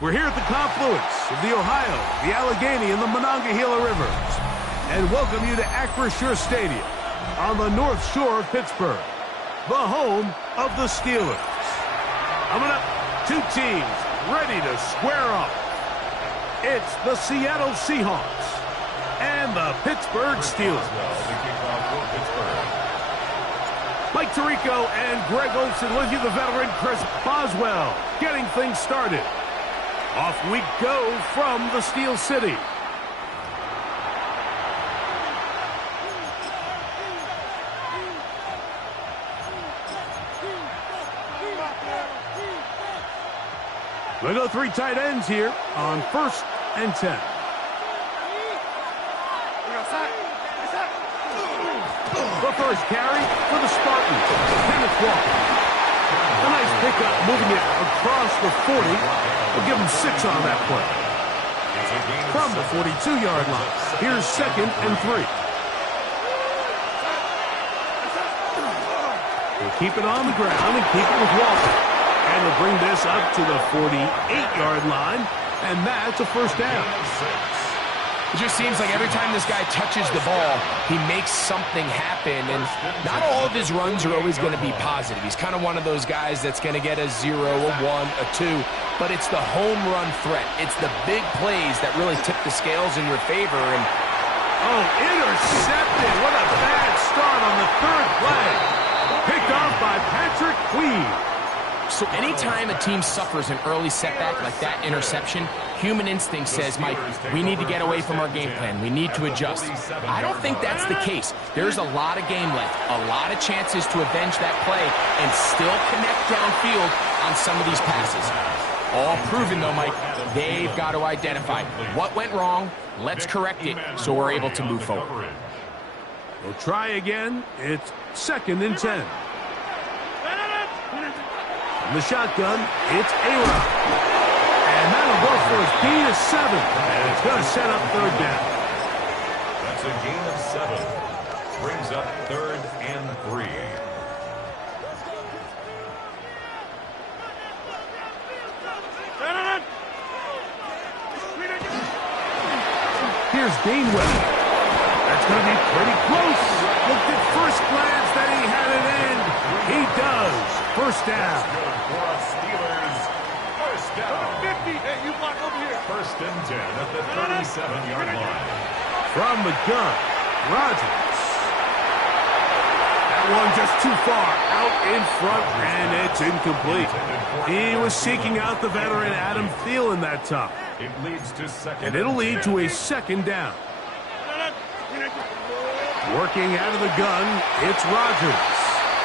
We're here at the confluence of the Ohio, the Allegheny, and the Monongahela Rivers, and welcome you to Acrisure Stadium on the North Shore of Pittsburgh, the home of the Steelers. Coming up, two teams ready to square off. It's the Seattle Seahawks and the Pittsburgh Steelers. Mike Tirico and Greg Olsen with you, the veteran Chris Boswell, getting things started. Off we go from the Steel City. We go three tight ends here on 1st and 10. The first carry for the Spartans, Kenneth Walker. A nice pickup, moving it across the 40. We'll give him 6 on that play. From the 42-yard line, here's 2nd and 3. We'll keep it on the ground and keep it with Walker. And we'll bring this up to the 48-yard line, and that's a first down. It just seems like every time this guy touches the ball, he makes something happen, and not all of his runs are always going to be positive. He's kind of one of those guys that's going to get a 0, a 1, a 2, but it's the home run threat. It's the big plays that really tip the scales in your favor. And oh, intercepted. What a bad start on the 3rd play. Picked off by Patrick Queen. So anytime a team suffers an early setback like that interception, human instinct says, Mike, we need to get away from our game plan. We need to adjust. I don't think that's the case. There's a lot of game left, a lot of chances to avenge that play and still connect downfield on some of these passes. All proven, though, Mike, they've got to identify what went wrong. Let's correct it so we're able to move forward. We'll try again. It's 2nd and 10. From the shotgun, it's A-Rod. And that'll go for his gain of 7. And it's going to set up 3rd down. That's a gain of 7. Brings up 3rd and 3. Here's Gainwell. That's going to be pretty close. Looked at first glance that he had it in. He does. First down. Steelers. First down. 50. Hey, you block over here. 1st and 10 at the 37-yard line. From the gun, Rodgers. That one just too far out in front, and it's incomplete. He was seeking out the veteran Adam Thielen that time. It leads to 2nd. And it'll lead to a 2nd down. Working out of the gun, it's Rodgers.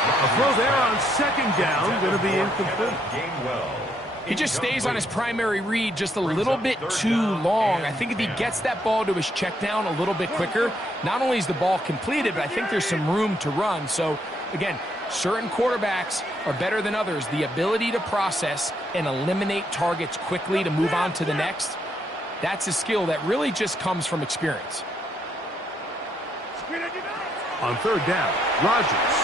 A throw there on 2nd down, going to be incomplete. He just stays on his primary read just a little bit too long. I think if he gets that ball to his check down a little bit quicker, not only is the ball completed, but I think there's some room to run. So, again, certain quarterbacks are better than others. The ability to process and eliminate targets quickly to move on to the next, that's a skill that really just comes from experience. On 3rd down, Rodgers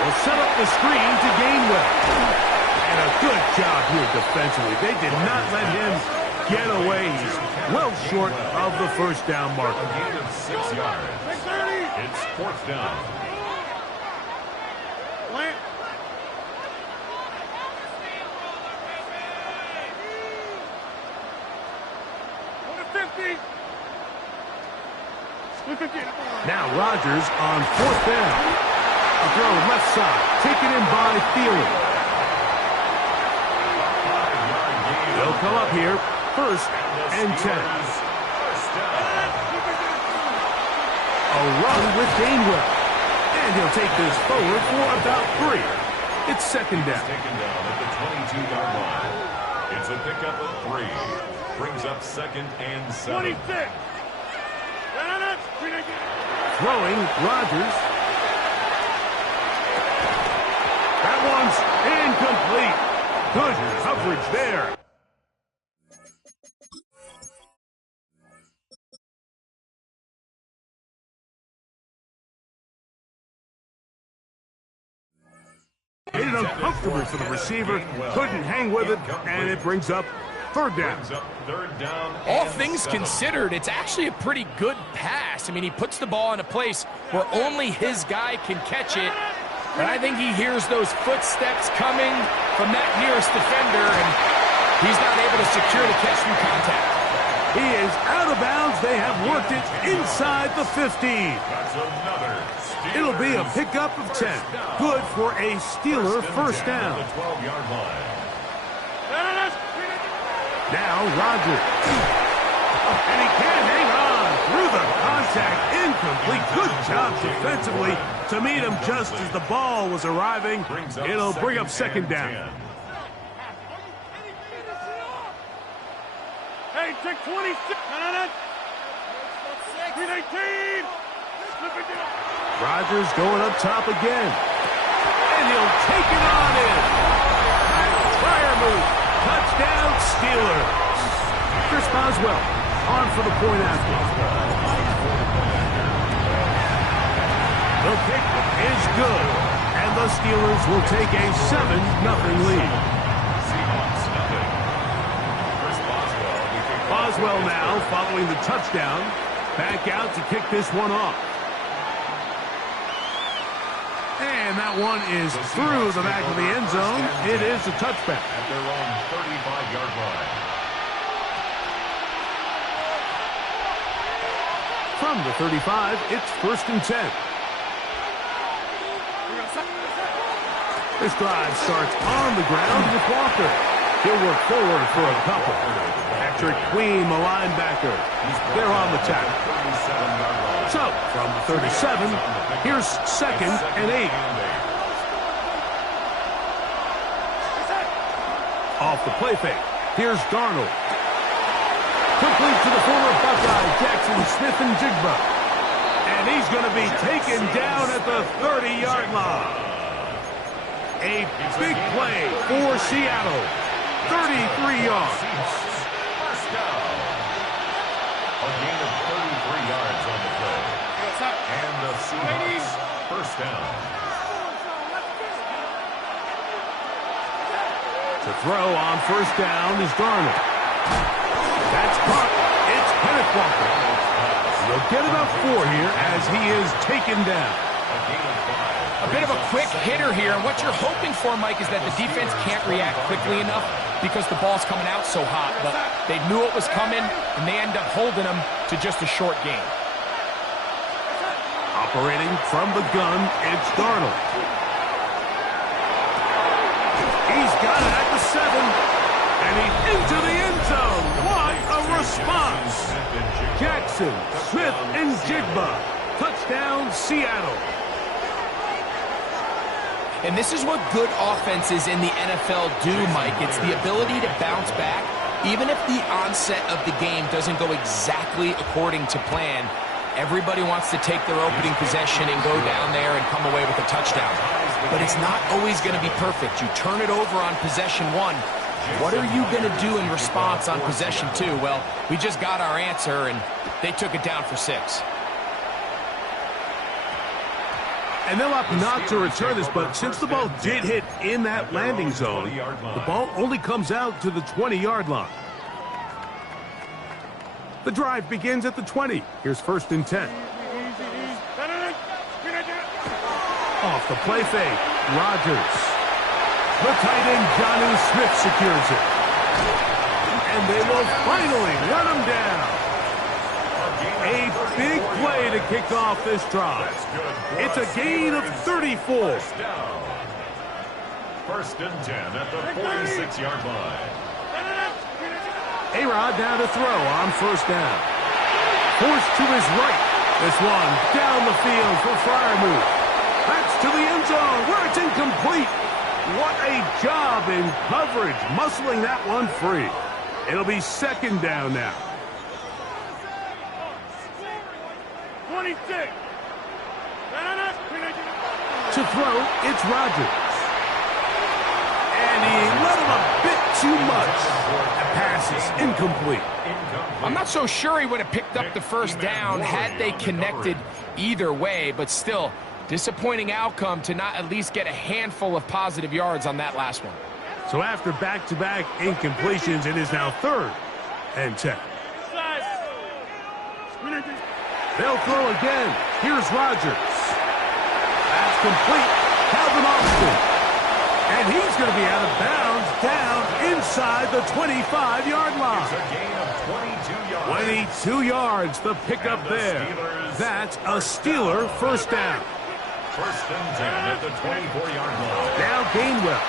will set up the screen to Gainwell. And a good job here defensively. They did not let him get away. He's well short of the first down marker. A gain of 6 yards. It's 4th down. Now Rodgers on 4th down. A throw left side, taken in by Thielen. They'll come up here, 1st and 10. A run with Gainwell. And he'll take this forward for about 3. It's 2nd down. Taken down at the 22-yard line. It's a pickup of 3. Brings up 2nd and 7. 26. Throwing, Rodgers. That one's incomplete. Good coverage there. Made it uncomfortable for the receiver. Couldn't hang with it, and it brings up third down. All things considered, it's actually a pretty good pass. I mean, he puts the ball in a place where only his guy can catch it. And I think he hears those footsteps coming from that nearest defender, and he's not able to secure the catch through contact. He is out of bounds. They have worked it inside the 15. It'll be a pickup of 10. Good for a Steeler first down. Now Rodgers. And he can't hang on through the contact. Incomplete. Good job defensively to meet him just as the ball was arriving. It'll bring up second down. Hey, check 26. Rodgers going up top again. And he'll take it on in. Fire move. Touchdown, Steelers. Chris Boswell on for the point after. The kick is good. And the Steelers will take a 7-0 lead. Boswell now following the touchdown. Back out to kick this one off. And that one is through the back of the end zone. It is a touchback. At their own 35-yard line. From the 35, it's 1st and 10. This drive starts on the ground with Walker. He'll work forward for a couple. Patrick Queen, the linebacker. They're on the tackle. So, from the 37, here's 2nd and 8. Off the play fake, here's Darnold. Quickly to the former Buckeye, Jackson Smith-Njigba. And he's going to be taken down at the 30-yard line. A big play for Seattle. 33 yards. First down. A gain of 33 yards on the play. And the Seahawks first down. To throw on first down is Darnold. That's caught. It's Kenneth Walker. He'll get about 4 here as he is taken down. A bit of a quick hitter here. And what you're hoping for, Mike, is that the defense can't react quickly enough because the ball's coming out so hot. But they knew it was coming, and they end up holding them to just a short gain. Operating from the gun, it's Darnold. He's got it at the 7. And he's into the end zone. What a response. Jackson Smith-Njigba. Touchdown, Seattle. And this is what good offenses in the NFL do, Mike. It's the ability to bounce back. Even if the onset of the game doesn't go exactly according to plan, everybody wants to take their opening possession and go down there and come away with a touchdown. But it's not always going to be perfect. You turn it over on possession 1. What are you going to do in response on possession 2? Well, we just got our answer, and they took it down for 6. And they'll opt not to return this, but since the ball did hit in that landing zone, the ball only comes out to the 20-yard line. The drive begins at the 20. Here's 1st and 10. Off the play fake, Rodgers. The tight end, Jonnu Smith, secures it. And they will finally run him down. A big play to kick off this drive. It's a gain of 34. 1st and 10 at the 46-yard line. A-Rod now to throw on first down. Forced to his right. This one down the field for Freiermuth. That's to the end zone where it's incomplete. What a job in coverage, muscling that one free. It'll be 2nd down now. 26. To throw, it's Rodgers. And he let him a bit too much. The pass is incomplete. I'm not so sure he would have picked up the first down had they connected either way, but still, Disappointing outcome to not at least get a handful of positive yards on that last one. So after back-to-back incompletions, it is now 3rd and 10. They'll throw again. Here's Rodgers. That's complete. Calvin Austin. And he's going to be out of bounds down inside the 25-yard line. It's a gain of 22 yards. 22 yards, the pickup there. That's a Steeler first down. 1st and 10 at the 24-yard line. Now Gainwell.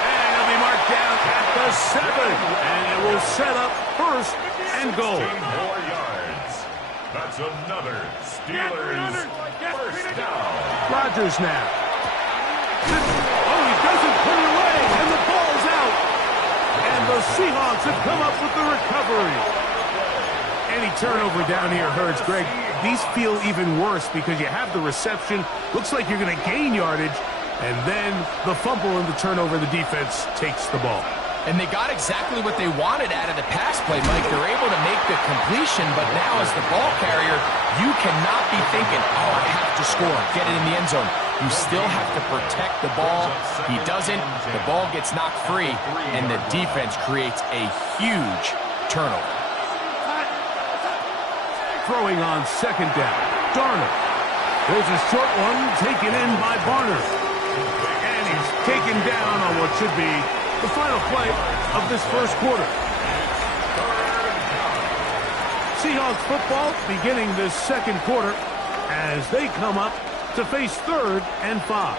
And he'll be marked down at the 7. And it will set up 1st and goal. 16 more yards. That's another Steelers first down. Rodgers now. Oh, he doesn't put it away, and the ball's out. And the Seahawks have come up with the recovery. Any turnover down here hurts, Greg. These feel even worse because you have the reception. Looks like you're going to gain yardage. And then the fumble and the turnover, the defense takes the ball. And they got exactly what they wanted out of the pass play, Mike. They're able to make the completion, but now as the ball carrier, you cannot be thinking, oh, I have to score, get it in the end zone. You still have to protect the ball. He doesn't. The ball gets knocked free, and the defense creates a huge turnover. Throwing on 2nd down. Darnold. There's a short one taken in by Barner. And he's taken down on what should be the final play of this 1st quarter. Seahawks football beginning this 2nd quarter as they come up to face 3rd and 5.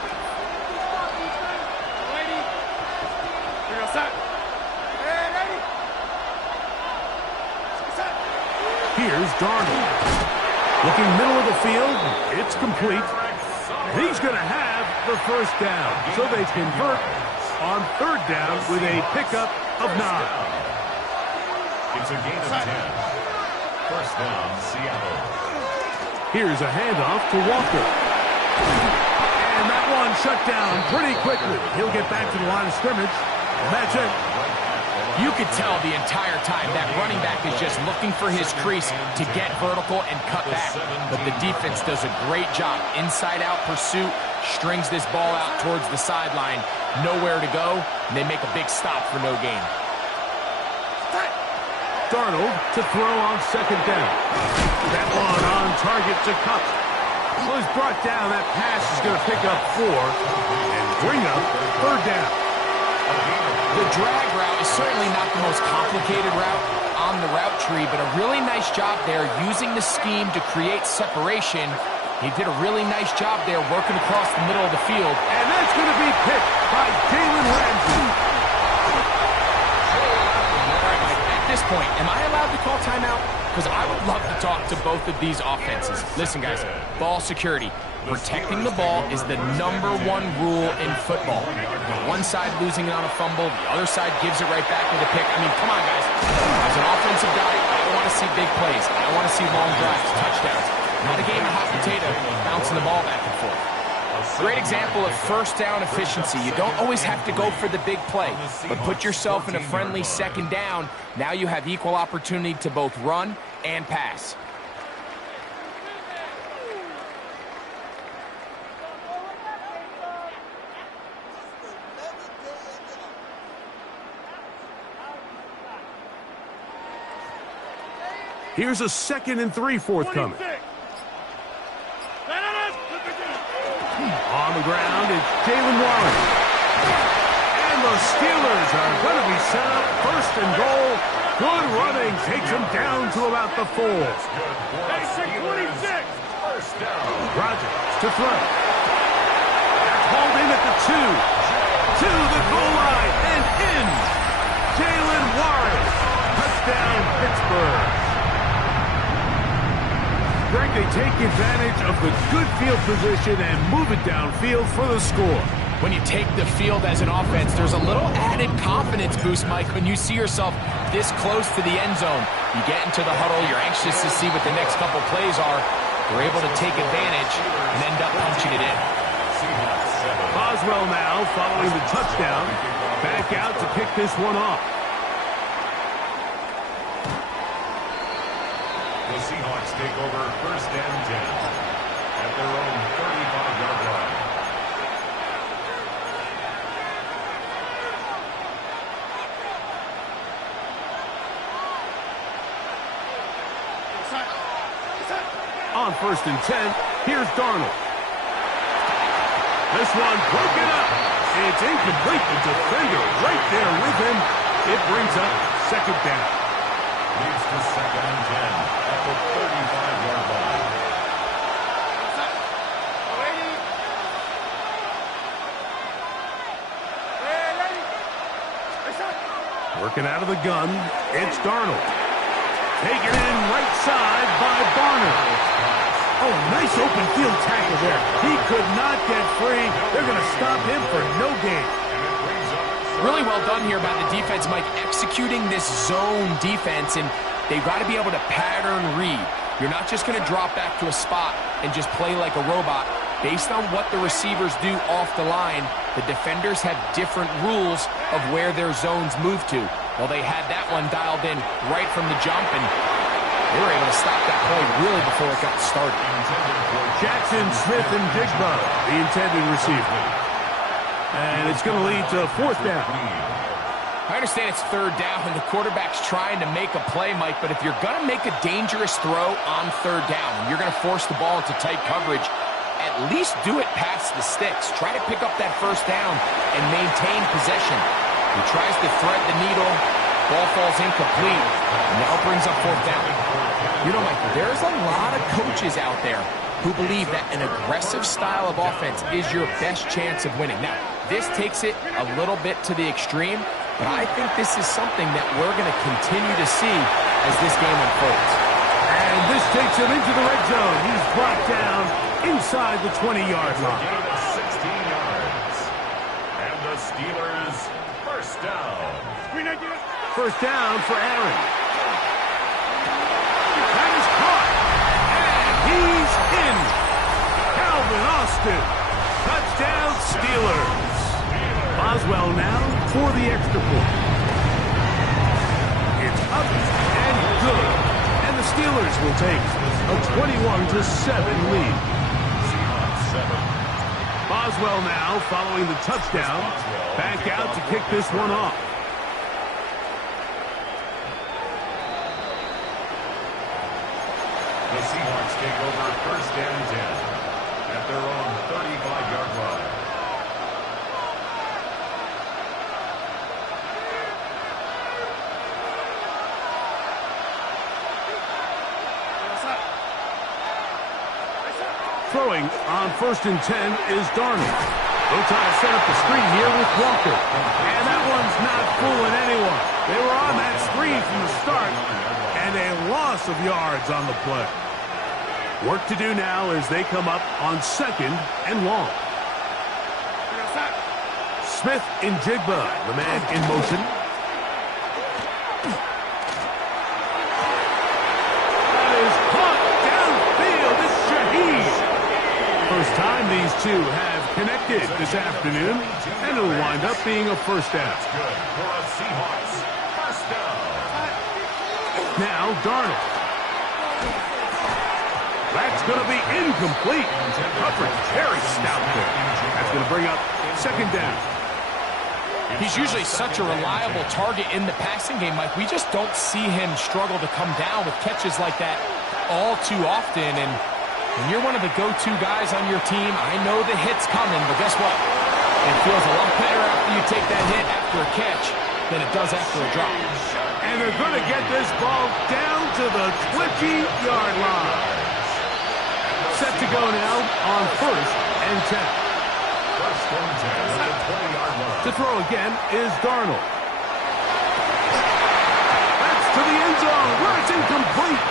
Here's Darnold. Looking middle of the field. It's complete. He's going to have the first down. So they convert on 3rd down with a pickup of 9. It's a gain of 10. First down, Seattle. Here's a handoff to Walker. And that one shut down pretty quickly. He'll get back to the line of scrimmage. And that's it. You could tell the entire time that running back is just looking for his crease to get vertical and cut back. But the defense does a great job. Inside-out pursuit, strings this ball out towards the sideline. Nowhere to go, and they make a big stop for no gain. Darnold to throw on 2nd down. That one on target to Cup. Well, he's brought down. That pass is going to pick up 4 and bring up 3rd down. The drag route is certainly not the most complicated route on the route tree, but a really nice job there using the scheme to create separation. He did a really nice job there working across the middle of the field. And that's going to be picked by Jalen Ramsey. At this point, am I allowed to call timeout? Because I would love to talk to both of these offenses. Listen, guys, ball security. Protecting the ball is the #1 rule in football. One side losing it on a fumble, the other side gives it right back with a pick. I mean, come on, guys. As an offensive guy, I want to see big plays. I want to see long drives, touchdowns. Not a game of hot potato, bouncing the ball back and forth. Great example of first down efficiency. You don't always have to go for the big play, but put yourself in a friendly 2nd down. Now you have equal opportunity to both run and pass. Here's a 2nd and 3 forthcoming. On the ground, it's Jalen Warren. And the Steelers are going to be set up 1st and goal. Good running takes him down to about the 4. Rodgers to throw. That's hauled in at the 2. To the goal line and in. Jalen Warren. Touchdown, Pittsburgh. Greg, they take advantage of the good field position and move it downfield for the score. When you take the field as an offense, there's a little added confidence boost, Mike, when you see yourself this close to the end zone. You get into the huddle, you're anxious to see what the next couple plays are. You're able to take advantage and end up punching it in. Boswell now following the touchdown. Back out to kick this one off. The Seahawks take over 1st and 10. at their own 35-yard line. On 1st and 10, here's Darnold. This one broken up. It's incomplete. The defender right there with him. It brings up 2nd down. Leads to 2nd and 10 at the 35-yard line. Working out of the gun, it's Darnold. Taken in right side by Barner. Oh, nice open field tackle there. He could not get free. They're going to stop him for no gain. Really well done here by the defense, Mike, executing this zone defense, and they've got to be able to pattern read. You're not just going to drop back to a spot and just play like a robot. Based on what the receivers do off the line, the defenders have different rules of where their zones move to. Well, they had that one dialed in right from the jump, and they were able to stop that play really before it got started. Jackson, Smith, and Jigba, the intended receiver. And it's going to lead to 4th down. I understand it's 3rd down and the quarterback's trying to make a play, Mike, but if you're going to make a dangerous throw on 3rd down, and you're going to force the ball into tight coverage, at least do it past the sticks. Try to pick up that 1st down and maintain possession. He tries to thread the needle. Ball falls incomplete, and now brings up 4th down. You know, Mike, there's a lot of coaches out there who believe that an aggressive style of offense is your best chance of winning. Now, this takes it a little bit to the extreme, but I think this is something that we're going to continue to see as this game unfolds. And this takes him into the red zone. He's brought down inside the 20-yard line. 16 yards. And the Steelers, 1st down. 1st down for Aaron. That is caught. And he's in. Calvin Austin. Touchdown, Steelers. Boswell now for the extra point. It's up and good. And the Steelers will take a 21-7 lead. Boswell now following the touchdown. Back out to kick this one off. The Seahawks take over 1st and 10 at their own 35-yard line. Throwing on 1st and 10 is Darnold. They'll try to set up the screen here with Walker. And that one's not fooling anyone. They were on that screen from the start, and a loss of yards on the play. Work to do now as they come up on 2nd and long. Smith in Jigba, the man in motion. That is caught downfield. It's Shaheed. First time these two have connected this afternoon, and it'll wind up being a 1st down. Good for a Seahawks 1st down. Now Darnold. That's going to be incomplete. Coverage very stout there. That's going to bring up 2nd down. He's usually such a reliable target in the passing game, Mike. We just don't see him struggle to come down with catches like that all too often. And when you're one of the go-to guys on your team, I know the hit's coming, but guess what? It feels a lot better after you take that hit after a catch than it does after a drop. And they're going to get this ball down to the 20-yard line. Set to go now on 1st and 10. 1st and 10 at the 20-yard line. To throw again is Darnold. That's to the end zone where it's incomplete.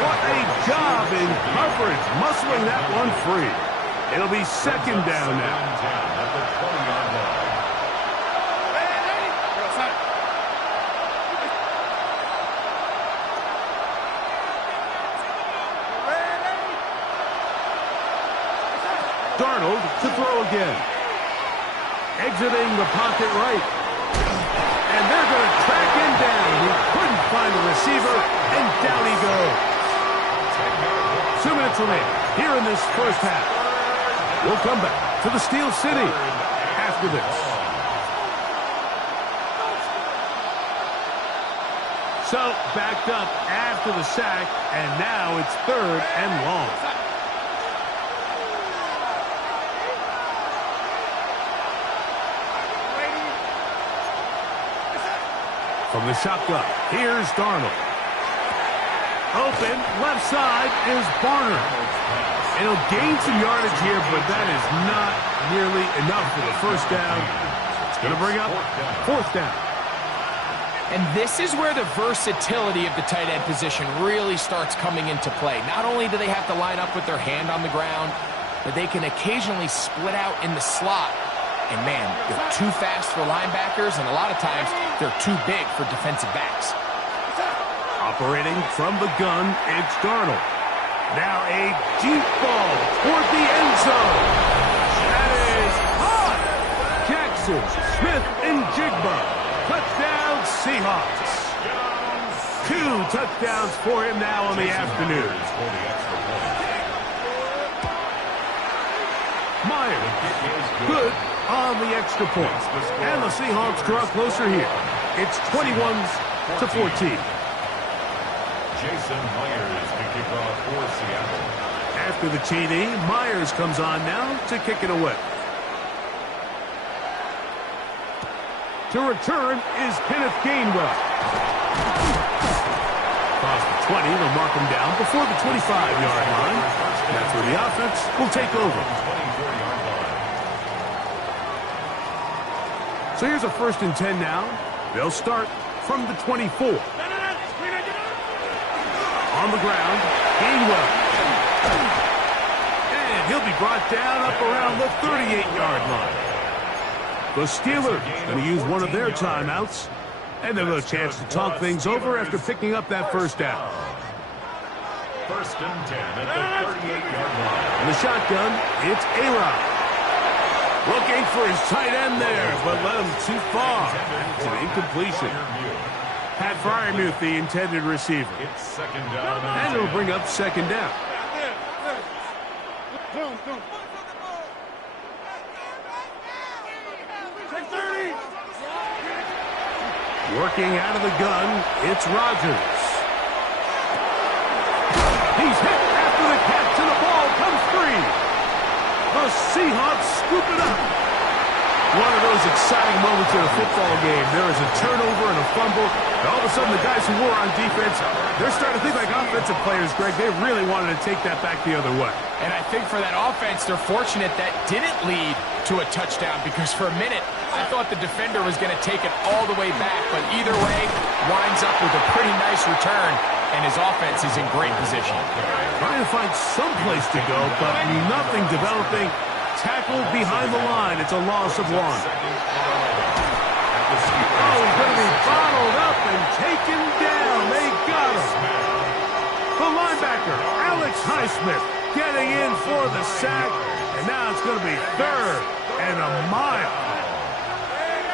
What a job in coverage, muscling that one free. It'll be 2nd down now. At the 20-yard line. Darnold to throw again. Exiting the pocket right. And they're going to track him down. He couldn't find the receiver, and down he goes. 2 minutes remaining. here in this first half. We'll come back to the Steel City after this. So, backed up after the sack, and now it's 3rd and long. From the shotgun, here's Darnold. Open, left side is Barner. And he'll gain some yardage here, but that is not nearly enough for the first down. It's going to bring up 4th down. And this is where the versatility of the tight end position really starts coming into play. Not only do they have to line up with their hand on the ground, but they can occasionally split out in the slot. And man, they're too fast for linebackers, and a lot of times they're too big for defensive backs. Operating from the gun, it's Darnold. Now a deep ball toward the end zone. That is hot. Jackson, Smith, and Jigba. Touchdown, Seahawks. 2 touchdowns for him now on the afternoon. Myers, good on the extra point. And the Seahawks draw closer here. It's 21-14. Jason Myers to kick off for Seattle. After the TD, Myers comes on now to kick it away. To return is Kenneth Gainwell. Across the 20, they'll mark him down before the 25-yard line. That's where the offense will take over. So here's a 1st and 10 now. They'll start from the 24. On the ground, Gainwell. And he'll be brought down up around the 38-yard line. The Steelers going to use one of their timeouts, and they'll have a chance to talk things over after picking up that first down. 1st and 10 at the 38-yard line. In the shotgun, it's A-Rod. Looking for his tight end there, but led him too far. It's an incompletion. Pat Fryermuth, the intended receiver. It's 2nd down. And it'll bring up 2nd down. Working out of the gun, it's Rodgers. He's hit after the catch, and the ball comes free. The Seahawks scoop it up. One of those exciting moments in a football game. There is a turnover and a fumble. And all of a sudden, the guys who were on defense, they're starting to think like offensive players, Greg. They really wanted to take that back the other way. And I think for that offense, they're fortunate that didn't lead to a touchdown, because for a minute, I thought the defender was going to take it all the way back. But either way, winds up with a pretty nice return, and his offense is in great position. Trying to find some place to go, but nothing developing. Tackled behind the line. It's a loss of 1. Oh, he's going to be bottled up and taken down. They got him. The linebacker, Alex Highsmith, getting in for the sack. And now it's going to be 3rd and a mile.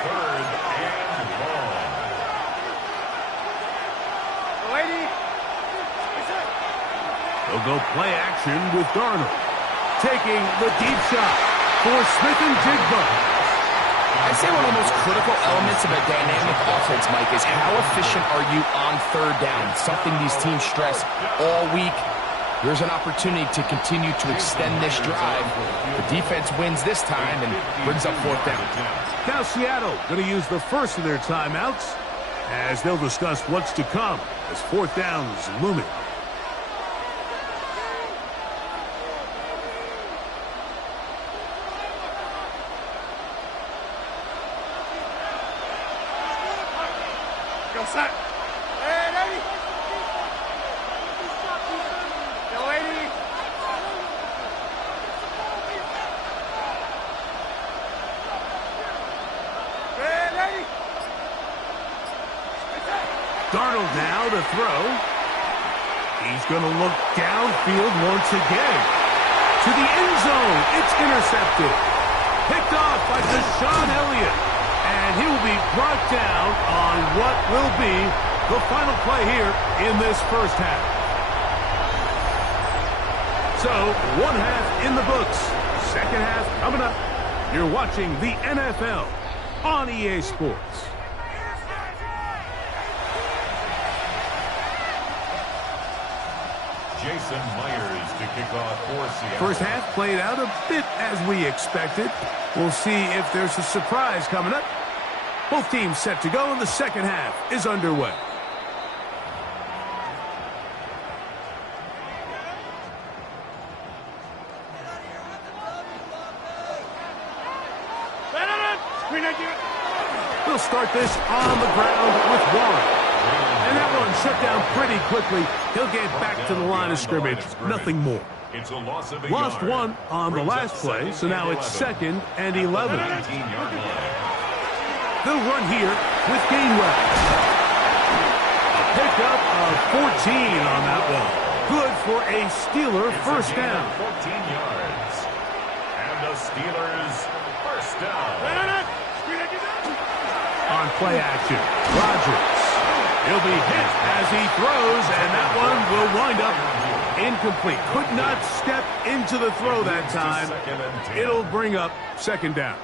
3rd and long. They'll go play action with Darnold. Taking the deep shot for Smith and Jigba. I'd say one of the most critical elements of a dynamic offense, Mike, is how efficient are you on 3rd down? Something these teams stress all week. Here's an opportunity to continue to extend this drive. The defense wins this time and brings up 4th down. Now Seattle going to use the first of their timeouts as they'll discuss what's to come as 4th down is looming. Darnold now to throw. He's going to look downfield once again. To the end zone. It's intercepted. Picked off by Deshaun Elliott. And he will be brought down on what will be the final play here in this first half. So, one half in the books. Second half coming up. You're watching the NFL on EA Sports. Jason Myers to kick off for Seattle. First half played out a bit as we expected. We'll see if there's a surprise coming up. Both teams set to go, and the second half is underway. We'll start this on the ground with Warren. And that one shut down pretty quickly. He'll get back to the line of scrimmage. Nothing more. It's a loss of a Lost yard. one on the last play, so now it's 2nd and 11. 19-yard line. They'll run here with Gainwell. A pickup of 14 on that one. Good for a Steeler first down. 14 yards. And the Steelers first down. On play action, Rodgers. He'll be hit as he throws, and that one will wind up incomplete. Could not step into the throw that time. It'll bring up 2nd down.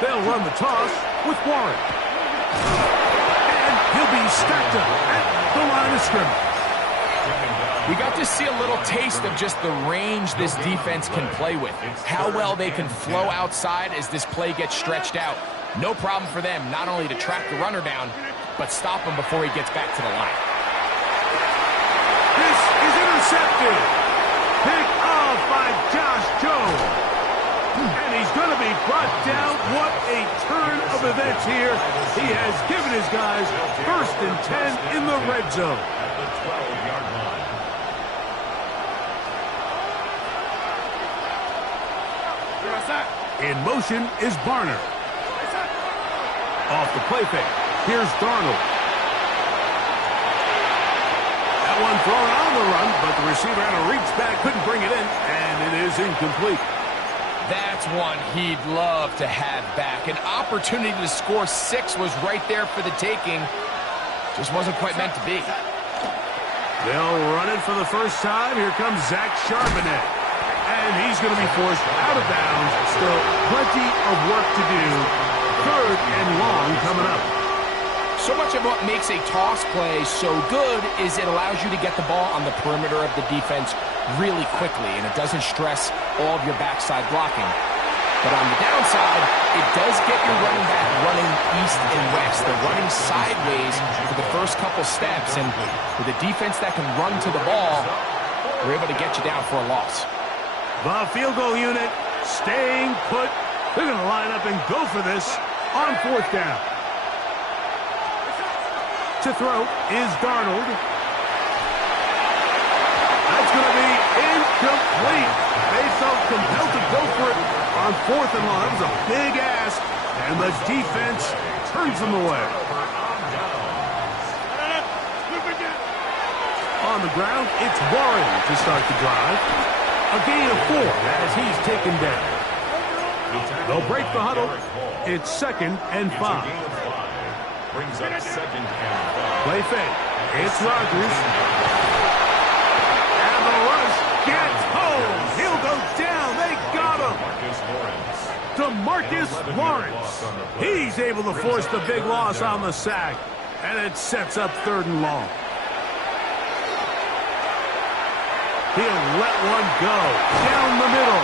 They'll run the toss with Warren. And he'll be stacked up at the line of scrimmage. We got to see a little taste of just the range this defense can play with. How well they can flow outside as this play gets stretched out. No problem for them not only to track the runner down, but stop him before he gets back to the line. This is intercepted. Pick off by Josh Jones. And he's going to be brought down. What a turn of events here. He has given his guys 1st and 10 in the red zone. At the 12-yard line. In motion is Barner. Off the play fake. Here's Darnold. That one thrown on the run, but the receiver had to reach back, couldn't bring it in, and it is incomplete. That's one he'd love to have back. An opportunity to score 6 was right there for the taking. Just wasn't quite meant to be. They'll run it for the first time. Here comes Zach Charbonnet. And he's going to be forced out of bounds. Still plenty of work to do. 3rd and long coming up. So much of what makes a toss play so good is it allows you to get the ball on the perimeter of the defense really quickly, and it doesn't stress all of your backside blocking. But on the downside, it does get your running back running east and west. They're running sideways for the first couple steps, and with a defense that can run to the ball, we're able to get you down for a loss. The field goal unit staying put. They're going to line up and go for this on 4th down. To throw is Darnold. That's going to be incomplete. They felt compelled to go for it on 4th and long. That was a big ask, and the defense turns them away. On the ground, it's Warren to start the drive. A gain of 4 as he's taken down. They'll break the huddle. It's 2nd and 5. Brings up 2nd and 5. Play fake. It's Rodgers. And the rush gets home. He'll go down. They got him. DeMarcus Lawrence. He's able to force the big loss on the sack. And it sets up 3rd and long. He'll let one go down the middle.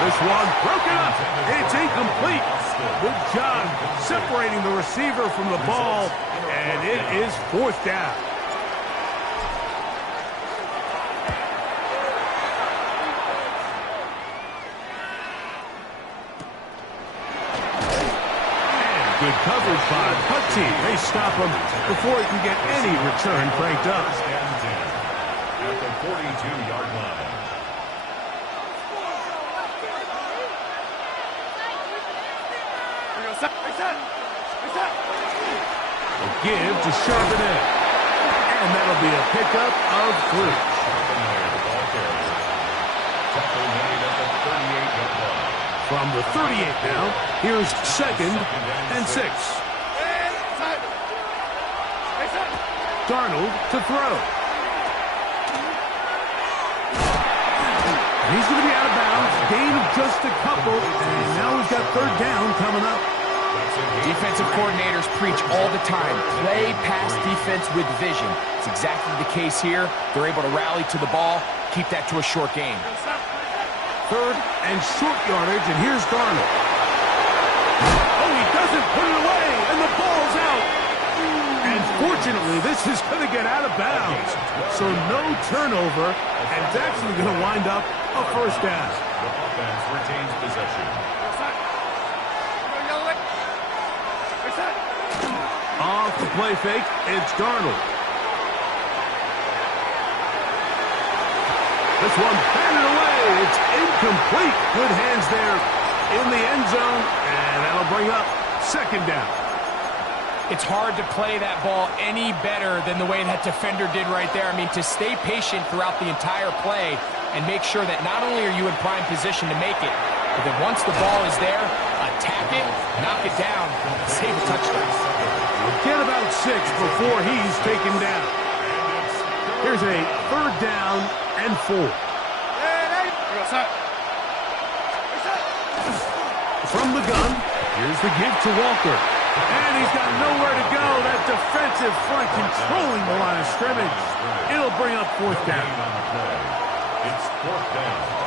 This one broken up. It's incomplete. Good job separating the receiver from the ball, and it is 4th down. And good coverage by the punt team. They stop him before he can get any return cranked up. At the 42-yard line. A give to Charbonnet. And that'll be a pickup of 3. From the 38 now, here's 2nd and 6. Darnold to throw. He's going to be out of bounds. Gain of just a couple. And now he's got third down coming up. Defensive coordinators preach all the time. Play pass defense with vision. It's exactly the case here. They're able to rally to the ball, keep that to a short game. Third and short yardage, and here's Darnold. Oh, he doesn't put it away, and the ball's out. And fortunately, this is going to get out of bounds. So no turnover, and it's actually going to wind up a first down. The offense retains possession. Off the play fake, it's Darnold. This one batted away. It's incomplete. Good hands there in the end zone, and that'll bring up second down. It's hard to play that ball any better than the way that defender did right there. I mean, to stay patient throughout the entire play and make sure that not only are you in prime position to make it, but that once the ball is there, attack it, knock it down, save a touchdown. Get about 6 before he's taken down. Here's a third down and 4. From the gun, here's the give to Walker. And he's got nowhere to go. That defensive front controlling the line of scrimmage. It'll bring up fourth down. It's fourth down.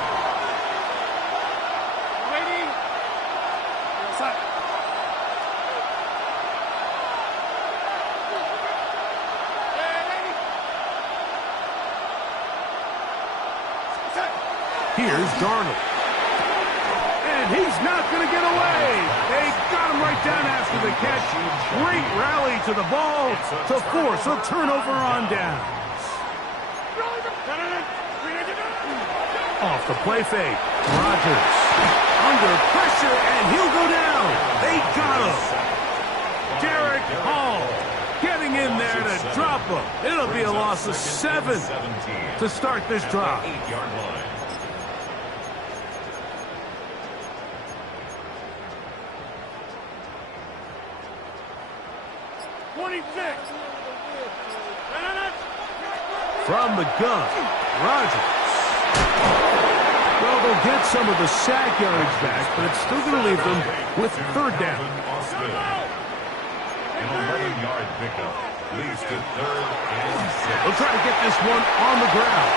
Here's Darnold. And he's not going to get away. They got him right down after the catch. Great rally to the ball to force a turnover on downs. Off the play fake. Rodgers under pressure, and he'll go down. They got him. Derek Hall getting in there to drop him. It'll be a loss of 7 to start this drive. 8-yard line. From the gun, Rodgers. Well, they'll get some of the sack yardage back, but it's still going to leave them with third down. An 11-yard pickup leads to third and 6. They'll try to get this one on the ground.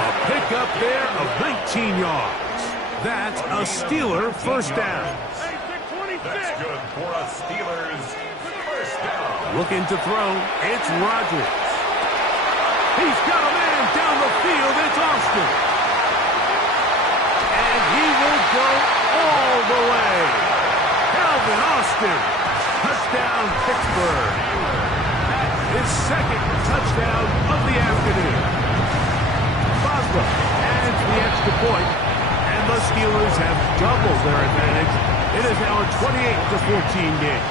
A pickup there of 19 yards. That's a Steeler first down. That's good for a Steelers first down. Looking to throw, it's Rodgers. He's got a man down the field, it's Austin. And he will go all the way. Calvin Austin, touchdown Pittsburgh. His second touchdown of the afternoon. Boswell adds the extra point, and the Steelers have doubled their advantage. It is now a 28-14 game.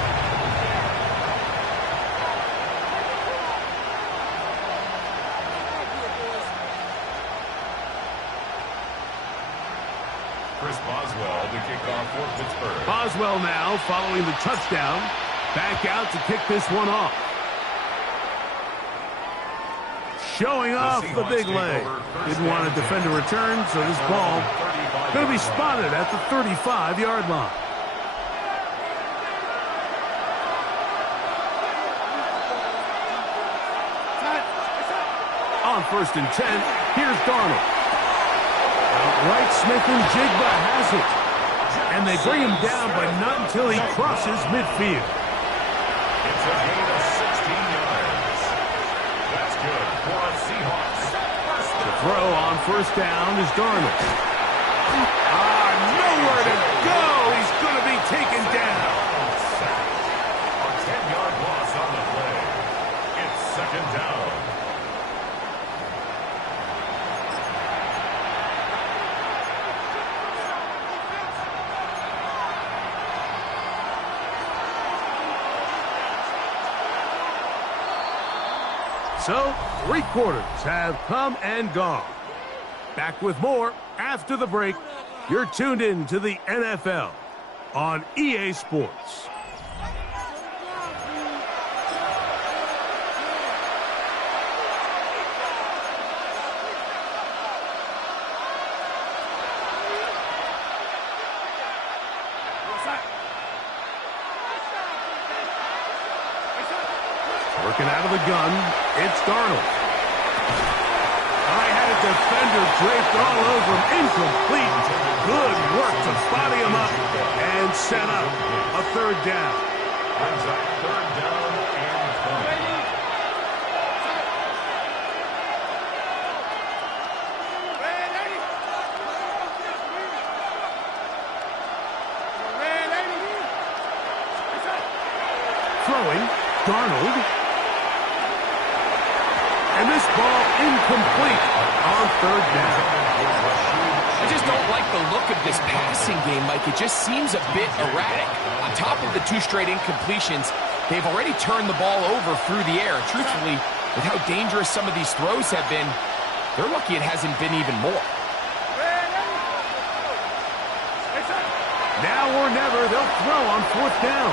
Chris Boswell to kick off for Pittsburgh. Boswell now following the touchdown. Back out to kick this one off. Showing off the big leg. Didn't want to defend a return, so this ball going to be spotted at the 35-yard line. On first and 10, here's Darnold. Outright Smith and Jigba has it. And they bring him down, but not until he crosses midfield. It's a gain of 16 yards. That's good for a Seahawks. The throw on first down is Darnold. Nowhere to go. He's going to be taken down. A 10-yard loss on the play. It's second down. So, 3 quarters have come and gone. Back with more after the break. You're tuned in to the NFL on EA Sports. Working out of the gun, it's Darnold. I had a defender draped all over him. Incomplete. Good work to body him up and set up a third down. Third down and 20. Throwing, Darnold. And this ball incomplete on third down. I just don't like the look of this passing game, Mike. It just seems a bit erratic. On top of the 2 straight incompletions, they've already turned the ball over through the air. Truthfully, with how dangerous some of these throws have been, they're lucky it hasn't been even more. Now or never, they'll throw on fourth down.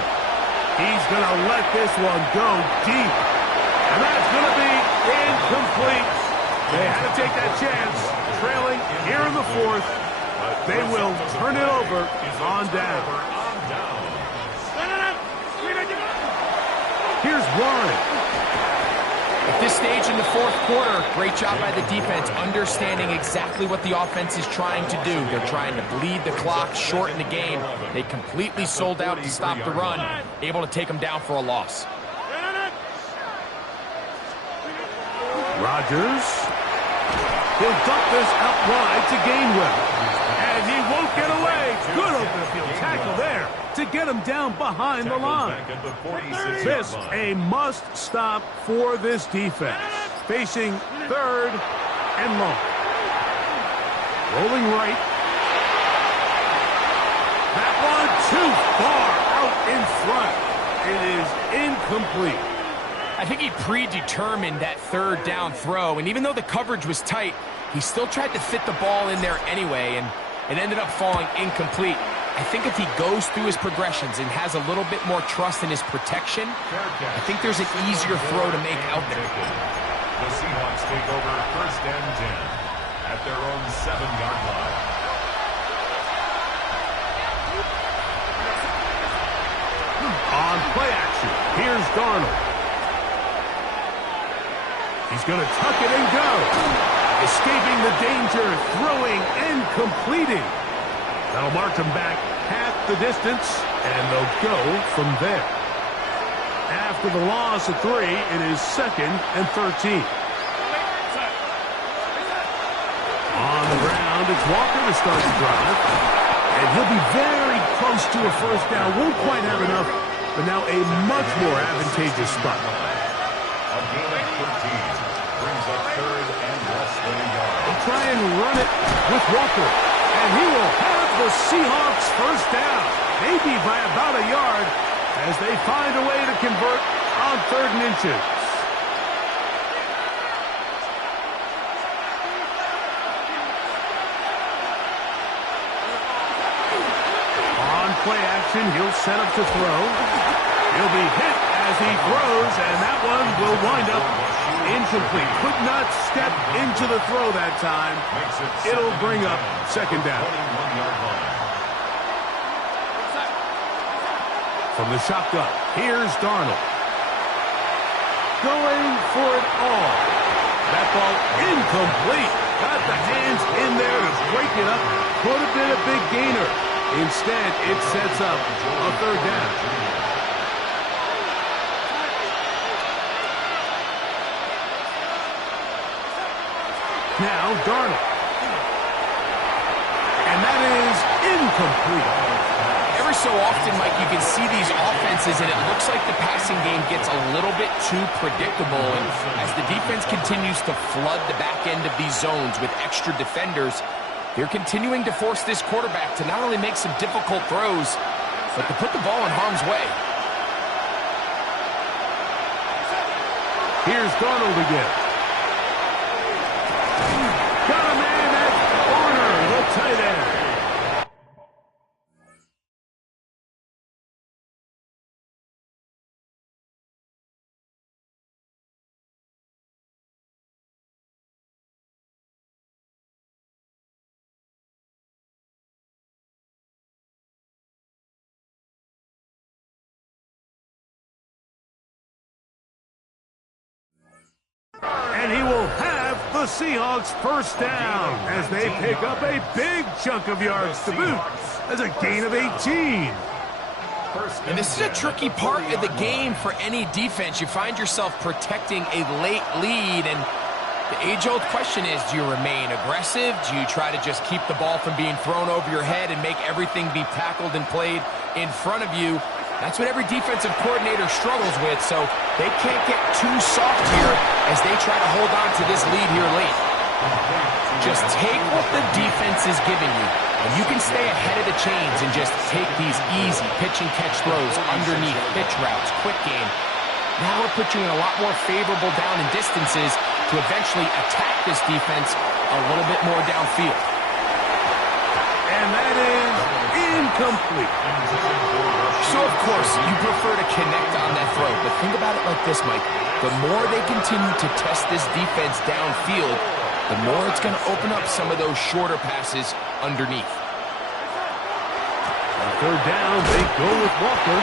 He's going to let this one go deep. And that's going to be incomplete. They had to take that chance. Trailing here in the fourth. They will turn it over on down. Here's Warren. At this stage in the fourth quarter, great job by the defense, understanding exactly what the offense is trying to do. They're trying to bleed the clock, shorten the game. They completely sold out to stop the run, able to take them down for a loss. Rodgers. He'll dump this out wide to Gainwell. And he won't get away. Good open field tackle there to get him down behind the line. This a must-stop for this defense. Facing third and long. Rolling right. That one too far out in front. It is incomplete. I think he predetermined that third down throw, and even though the coverage was tight, he still tried to fit the ball in there anyway, and it ended up falling incomplete. I think if he goes through his progressions and has a little bit more trust in his protection, I think there's an easier throw to make out there. The Seahawks take over first and 10 at their own 7-yard line. On play action, here's Darnold. He's going to tuck it and go. Escaping the danger, throwing and completing. That'll mark him back half the distance, and they'll go from there. After the loss of 3, it is 2nd and 13. On the ground, it's Walker to start the drive. And he'll be very close to a first down. Won't quite have enough, but now a much more advantageous spot. A gain of 13 brings up third and less than a yard. They'll try and run it with Walker. And he will have the Seahawks first down. Maybe by about a yard as they find a way to convert on 3rd and inches. On play action, he'll set up to throw. He'll be hit as he throws, and that one will wind up incomplete. Could not step into the throw that time. It'll bring up 2nd down. From the shotgun, here's Darnold. Going for it all. That ball incomplete. Got the hands in there to break it up. Could have been a big gainer. Instead, it sets up a 3rd down. Now, Darnold. And that is incomplete. Every so often, Mike, you can see these offenses, and it looks like the passing game gets a little bit too predictable. And as the defense continues to flood the back end of these zones with extra defenders, they're continuing to force this quarterback to not only make some difficult throws, but to put the ball in harm's way. Here's Darnold again. And he will have the Seahawks first down as they pick up a big chunk of yards to boot as a gain of 18. And this is a tricky part of the game for any defense. You find yourself protecting a late lead, and the age-old question is, do you remain aggressive? Do you try to just keep the ball from being thrown over your head and make everything be tackled and played in front of you? That's what every defensive coordinator struggles with, so they can't get too soft here as they try to hold on to this lead here late. Just take what the defense is giving you, and you can stay ahead of the chains and just take these easy pitch-and-catch throws underneath, pitch routes, quick game. Now it'll put you in a lot more favorable down and distances to eventually attack this defense a little bit more downfield. And that is incomplete. So, of course, you prefer to connect on that throw, but think about it like this, Mike. The more they continue to test this defense downfield, the more it's going to open up some of those shorter passes underneath. On third down, they go with Walker.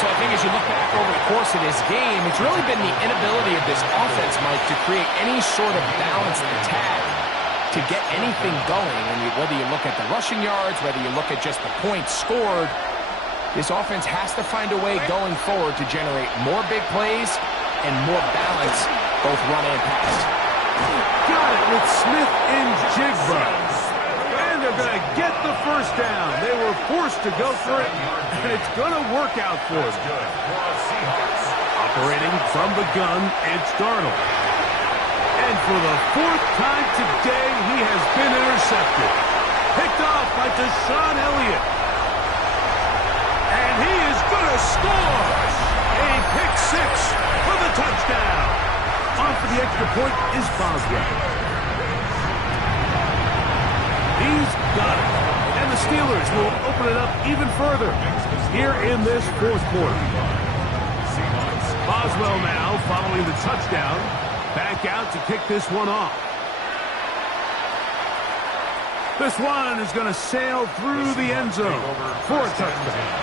So I think as you look back over the course of this game, it's really been the inability of this offense, Mike, to create any sort of balanced attack to get anything going. And whether you look at the rushing yards, whether you look at just the points scored, this offense has to find a way going forward to generate more big plays and more balance, both run and pass. Got it with Smith and Jigba. And they're going to get the first down. They were forced to go for it, and it's going to work out for them. Operating from the gun, it's Darnold. And for the fourth time today, he has been intercepted. Picked off by Deshaun Elliott. And he is going to score. A pick six for the touchdown. On for the extra point is Boswell. He's got it. And the Steelers will open it up even further here in this fourth quarter. Boswell now following the touchdown. Back out to kick this one off. This one is going to sail through the end zone for a touchdown.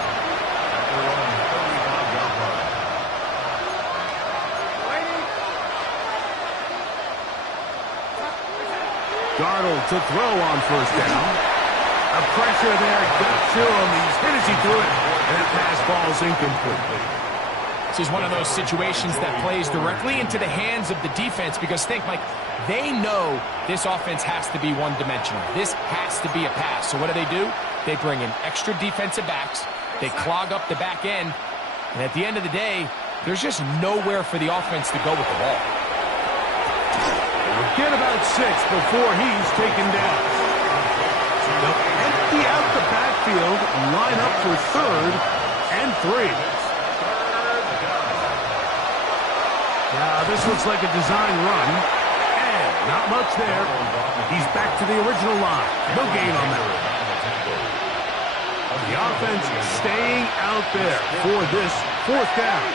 Darnold to throw on first down. A pressure there got to him. He's hit as he threw it, and that pass falls incomplete. This is one of those situations that plays directly into the hands of the defense because think, Mike, they know this offense has to be one-dimensional. This has to be a pass. So what do? They bring in extra defensive backs. They clog up the back end. And at the end of the day, there's just nowhere for the offense to go with the ball. Get about 6 before he's taken down. They'll empty out the backfield, line up for 3rd and 3. Now, this looks like a design run, and not much there. He's back to the original line. No gain on that. The offense staying out there for this 4th down.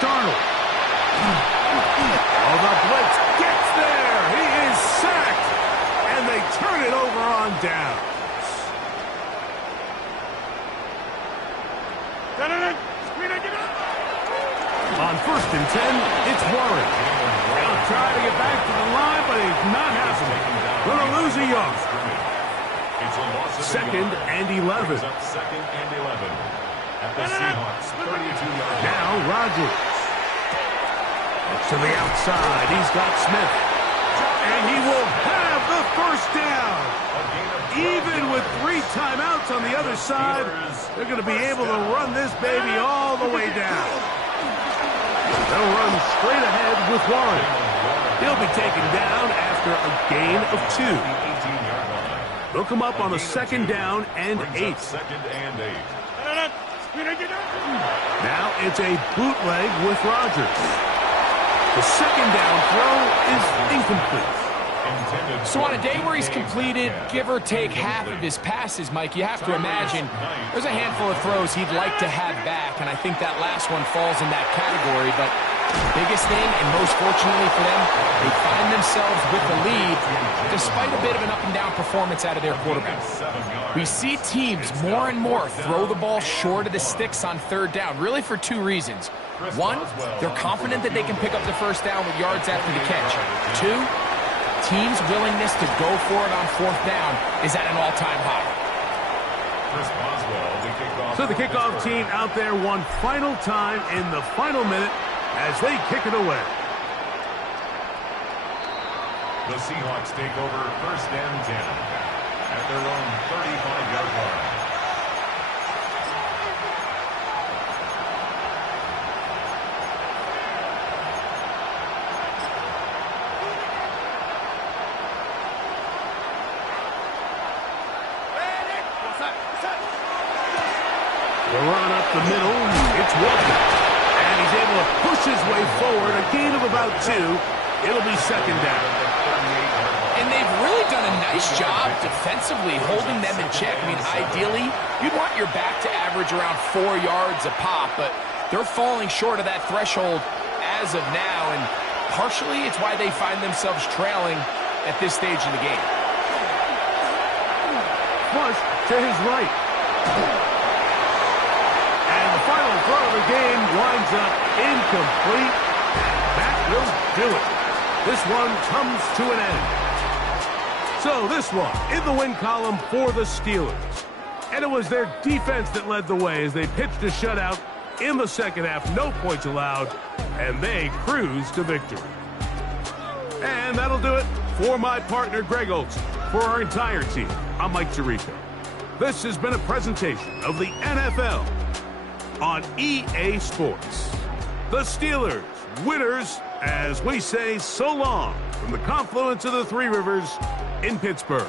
Darnold. Oh, the blitz gets there. He is sacked, and they turn it over on down. On 1st and 10, it's Warren. He'll try to get back to the line, but he's not happening. Going to lose a yard. 2nd and 11. 2nd and 11. At the Seahawks, 32-yard. Now Rodgers. To the outside. He's got Smith. And he will have the first down. Even with 3 timeouts on the other side, they're going to be able to run this baby all the way down. They'll run straight ahead with Warren. He'll be taken down after a gain of 2. They'll come up on a 2nd down and 8. 2nd and 8. Now it's a bootleg with Rodgers. The 2nd down throw is incomplete. So on a day where he's completed, give or take half of his passes, Mike, you have to imagine there's a handful of throws he'd like to have back, and I think that last one falls in that category, but Biggest thing, and most fortunately for them, they find themselves with the lead despite a bit of an up-and-down performance out of their quarterback. We see teams more and more throw the ball short of the sticks on third down, really for two reasons. One, they're confident that they can pick up the first down with yards after the catch. Two, teams' willingness to go for it on fourth down is at an all-time high. So the kickoff team out there one final time in the final minute as they kick it away. The Seahawks take over first and 10 at their own 35-yard line. The run up the middle, it's Walker. And he's able to push his way forward, a gain of about 2. It'll be second down. And they've really done a nice job defensively holding them in check. I mean, ideally, you'd want your back to average around 4 yards a pop, but they're falling short of that threshold as of now, and partially it's why they find themselves trailing at this stage in the game. Push to his right. Final throw of the game winds up incomplete. That will do it. This one comes to an end. So this one in the win column for the Steelers. And it was their defense that led the way as they pitched a shutout in the second half. No points allowed, and they cruised to victory. And that'll do it for my partner, Greg Olson. For our entire team, I'm Mike Tirico. This has been a presentation of the NFL on EA Sports. The Steelers, winners, as we say so long from the confluence of the Three Rivers in Pittsburgh.